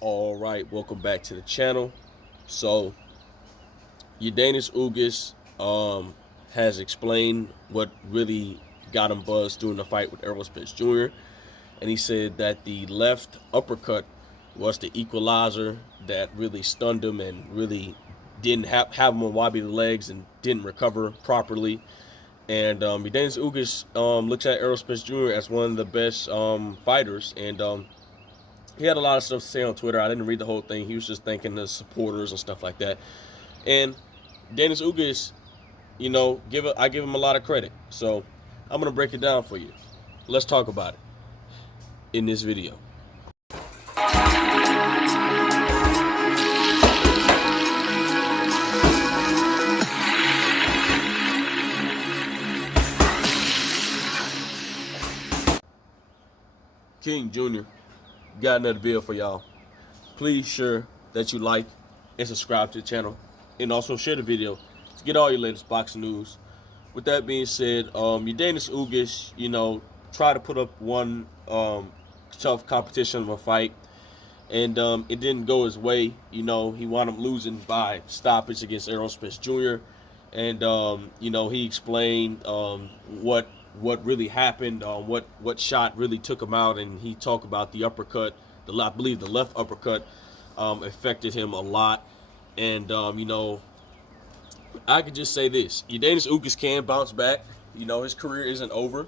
All right, welcome back to the channel. So, Yordenis Ugas has explained what really got him buzzed during the fight with Errol Spence Jr. And he said that the left uppercut was the equalizer that really stunned him and really didn't have him on wobbly legs and didn't recover properly. And Yordenis Ugas looks at Errol Spence Jr. as one of the best fighters, and he had a lot of stuff to say on Twitter. I didn't read the whole thing. He was just thanking the supporters and stuff like that. And Dennis Ugas, I give him a lot of credit. So I'm gonna break it down for you. Let's talk about it in this video. King Jr. got another video for y'all. Please sure that you like and subscribe to the channel, and also share the video to get all your latest boxing news. With that being said, Yordenis Ugas, try to put up one tough competition of a fight, and it didn't go his way. He wound up losing by stoppage against Errol Spence Jr. And he explained what really happened, what shot really took him out, and he talked about the uppercut. I believe the left uppercut affected him a lot. And I could just say this: Yordenis Ugas can bounce back. His career isn't over.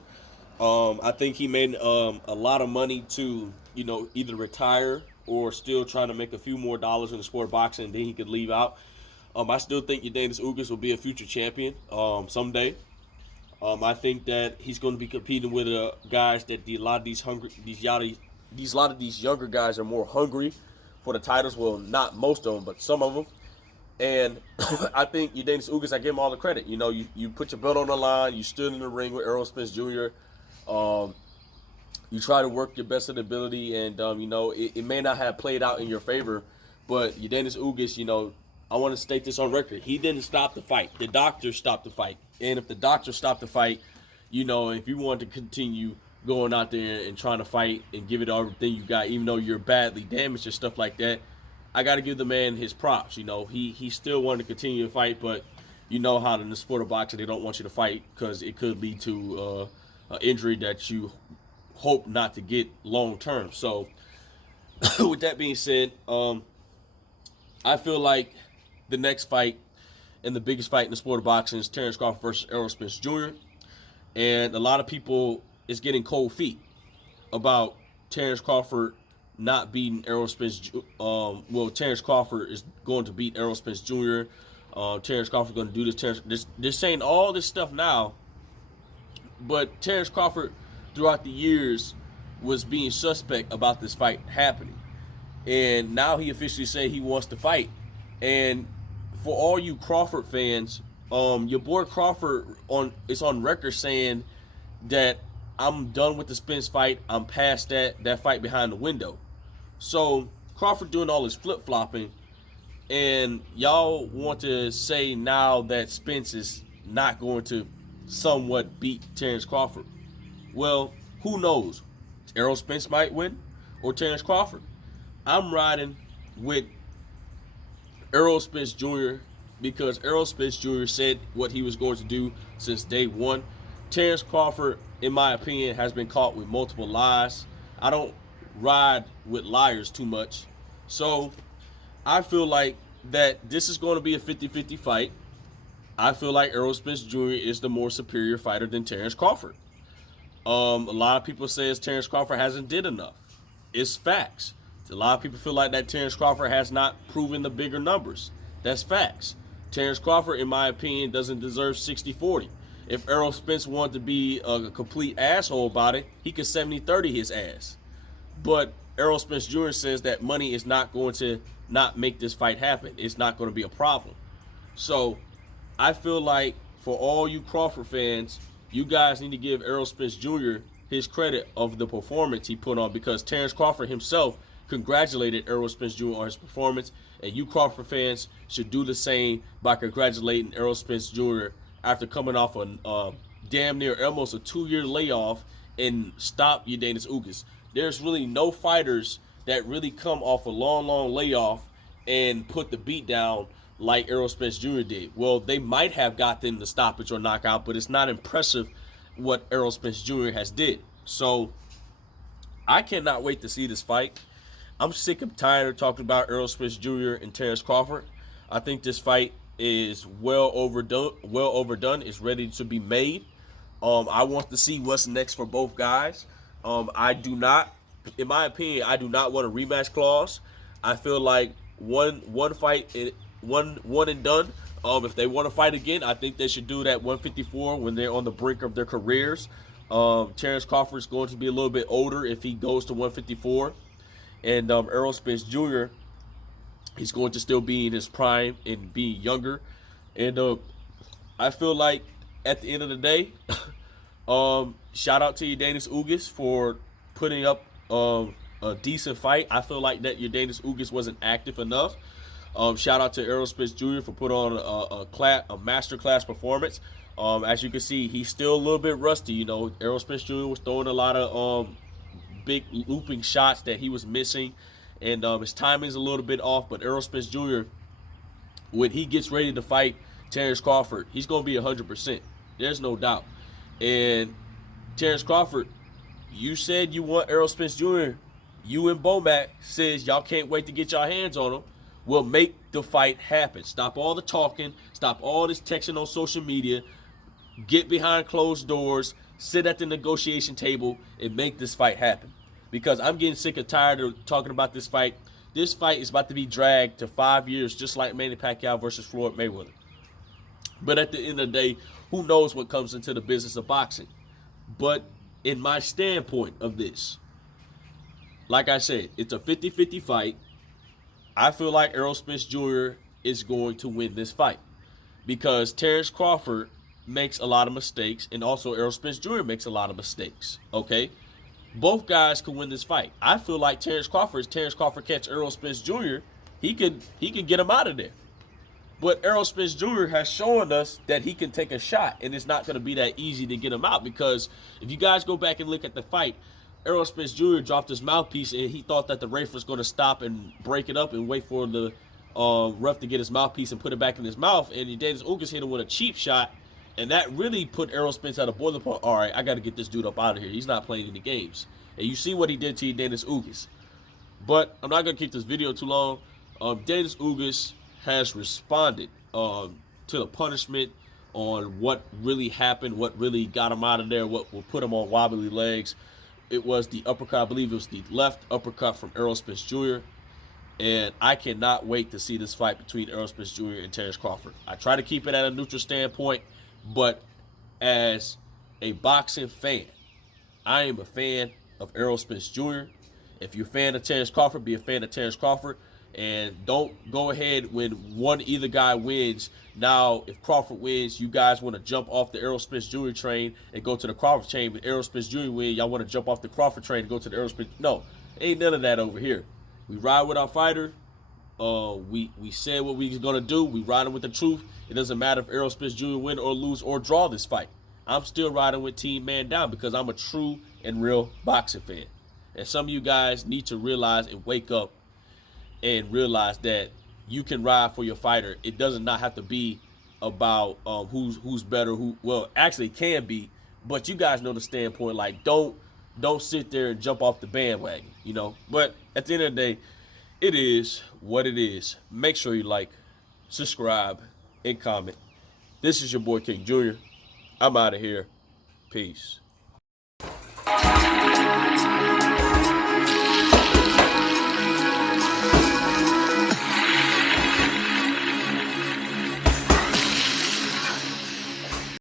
I think he made a lot of money to either retire or still trying to make a few more dollars in the sport of boxing, and then he could leave out. I still think Yordenis Ugas will be a future champion someday. I think that he's going to be competing with guys that a lot of these younger guys are more hungry for the titles. Well, not most of them, but some of them. And I think Yordenis Ugas, I give him all the credit. You put your belt on the line. You stood in the ring with Errol Spence Jr. You try to work your best of the ability, and it may not have played out in your favor, but Yordenis Ugas, I want to state this on record. He didn't stop the fight. The doctor stopped the fight. And if the doctor stopped the fight, if you want to continue going out there and trying to fight and give it everything you got, even though you're badly damaged and stuff like that, I got to give the man his props. He still wanted to continue to fight, but you know how in the sport of boxing they don't want you to fight because it could lead to an injury that you hope not to get long term. So with that being said, I feel like the next fight and the biggest fight in the sport of boxing is Terrence Crawford versus Errol Spence Jr. And a lot of people is getting cold feet about Terrence Crawford not beating Errol Spence. Terrence Crawford is going to beat Errol Spence Jr. Terrence Crawford is going to do this. They're saying all this stuff now, but Terrence Crawford throughout the years was being suspect about this fight happening. And now he officially said he wants to fight. And for all you Crawford fans, your boy Crawford is on record saying that I'm done with the Spence fight. I'm past that fight behind the window. So Crawford doing all his flip-flopping, and y'all want to say now that Spence is not going to somewhat beat Terrence Crawford. Well, who knows? Errol Spence might win or Terrence Crawford. I'm riding with Errol Spence Jr. because Errol Spence Jr. said what he was going to do since day one. Terrence Crawford, in my opinion, has been caught with multiple lies. I don't ride with liars too much. So I feel like that this is going to be a 50-50 fight. I feel like Errol Spence Jr. is the more superior fighter than Terrence Crawford. A lot of people say Terrence Crawford hasn't did enough. It's facts. A lot of people feel like that Terrence Crawford has not proven the bigger numbers. That's facts. Terrence Crawford, in my opinion, doesn't deserve 60-40. If Errol Spence wanted to be a complete asshole about it, he could 70-30 his ass. But Errol Spence Jr. says that money is not going to not make this fight happen. It's not going to be a problem. So I feel like for all you Crawford fans, you guys need to give Errol Spence Jr. his credit of the performance he put on, because Terrence Crawford himself congratulated Errol Spence Jr. on his performance, and you Crawford fans should do the same by congratulating Errol Spence Jr. after coming off a damn near almost a 2-year layoff and stop Yordenis Ugas. There's really no fighters that really come off a long layoff and put the beat down like Errol Spence Jr. did. Well, they might have got them the stoppage or knockout, but it's not impressive what Errol Spence Jr. has did. So I cannot wait to see this fight. I'm sick and tired of talking about Errol Spence Jr. and Terrence Crawford. I think this fight is well overdone. It's ready to be made. I want to see what's next for both guys. I do not, in my opinion, I do not want a rematch clause. I feel like one fight, one and done. If they want to fight again, I think they should do that 154 when they're on the brink of their careers. Terrence Crawford is going to be a little bit older if he goes to 154, and Errol Spence Jr. he's going to still be in his prime and be younger. And I feel like at the end of the day, shout out to Yordenis Ugas for putting up a decent fight. I feel like that Yordenis Ugas wasn't active enough. Shout out to Errol Spence Jr. for putting on a masterclass performance. As you can see, he's still a little bit rusty. You know, Errol Spence Jr. was throwing a lot of big looping shots that he was missing, and his timing's a little bit off. But Errol Spence Jr., when he gets ready to fight Terrence Crawford, he's going to be 100%. There's no doubt. And Terrence Crawford, you said you want Errol Spence Jr. You and Bomac says y'all can't wait to get y'all hands on him. Well, make the fight happen. Stop all the talking. Stop all this texting on social media. Get behind closed doors. Sit at the negotiation table and make this fight happen. Because I'm getting sick and tired of talking about this fight. This fight is about to be dragged to 5 years, just like Manny Pacquiao versus Floyd Mayweather. But at the end of the day, who knows what comes into the business of boxing. But in my standpoint of this, like I said, it's a 50-50 fight. I feel like Errol Spence Jr. is going to win this fight because Terrence Crawford makes a lot of mistakes, and also Errol Spence Jr. makes a lot of mistakes, okay? Both guys can win this fight. I feel like Terrence Crawford catch Errol Spence Jr., he can get him out of there. But Errol Spence Jr. has shown us that he can take a shot, and it's not going to be that easy to get him out because if you guys go back and look at the fight, Errol Spence Jr. dropped his mouthpiece, and he thought that the ref was going to stop and break it up and wait for the ref to get his mouthpiece and put it back in his mouth. And Yordenis Ugas hit him with a cheap shot, and that really put Errol Spence at a boiling point. All right, I got to get this dude up out of here. He's not playing any games. And you see what he did to Yordenis Ugas. But I'm not going to keep this video too long. Yordenis Ugas has responded to the punishment on what really happened, what really got him out of there, what will put him on wobbly legs. It was the uppercut. I believe it was the left uppercut from Errol Spence Jr. And I cannot wait to see this fight between Errol Spence Jr. and Terrence Crawford. I try to keep it at a neutral standpoint, but as a boxing fan, I am a fan of Errol Spence Jr. If you're a fan of Terrence Crawford, be a fan of Terrence Crawford. And don't go ahead when either guy wins. Now, if Crawford wins, you guys want to jump off the Errol Spence Jr. train and go to the Crawford train. But Errol Spence Jr. win, y'all want to jump off the Crawford train and go to the Errol Spence. No, ain't none of that over here. We ride with our fighter. We said what we was gonna do. We riding with the truth. It doesn't matter if Errol Spence Jr. win or lose or draw this fight. I'm still riding with Team Man Down because I'm a true and real boxing fan. And some of you guys need to realize and wake up and realize that you can ride for your fighter. It does not have to be about who's better, well, actually it can be, but you guys know the standpoint. Like, don't sit there and jump off the bandwagon, you know. But at the end of the day, it is what it is. Make sure you like, subscribe, and comment. This is your boy King Jr. I'm out of here. Peace.